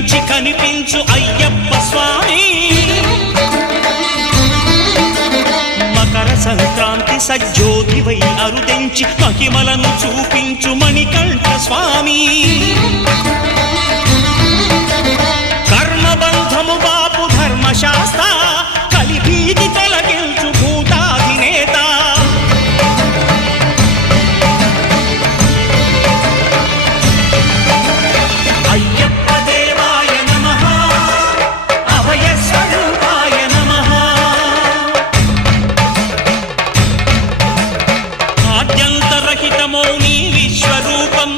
కనిపించి కనిపించు అయ్యప్ప స్వామి మకర సంక్రాంతి సజ్జోతివై అరుదెంచి మహిమలను చూపించు మణికంఠ స్వామి కర్మబంధము బాపు ధర్మశాస్త్ర కలిభీతి తొలగించు భూతాధినేత అయ్యప్ప దేవాయ నమః అభయ స్వరూపాయ నమః ఆద్యంతరహితమౌ నీ విశ్వరూపం